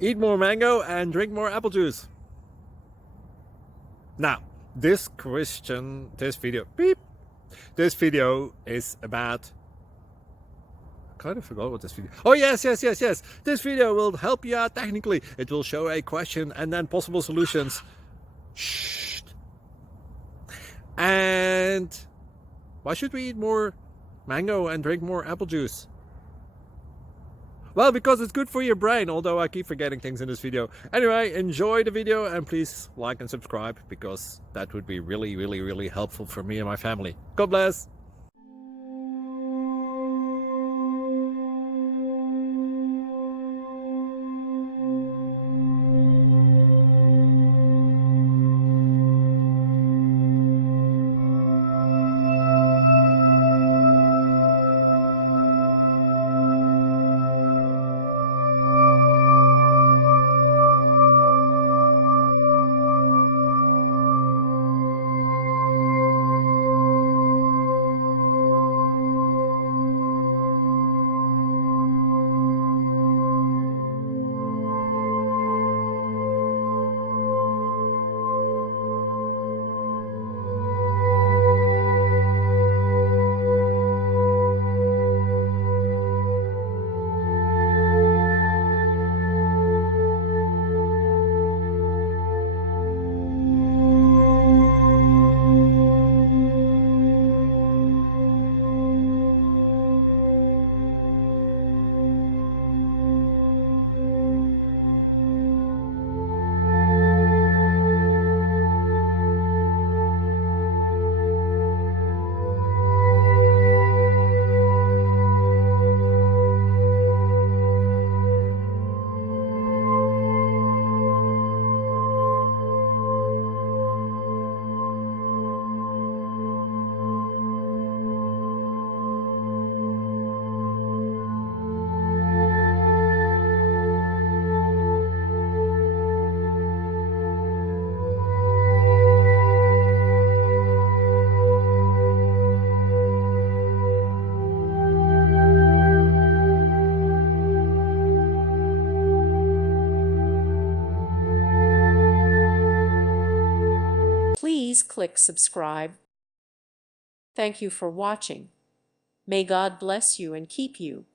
Eat more mango and drink more apple juice. Now, this video is about, I kind of forgot what this video. Oh, yes. This video will help you out technically. It will show a question and then possible solutions. Shh. And why should we eat more mango and drink more apple juice? Well, because it's good for your brain, although I keep forgetting things in this video. Anyway, enjoy the video and please like and subscribe, because that would be really helpful for me and my family. God bless! Please click subscribe. Thank you for watching. May God bless you and keep you.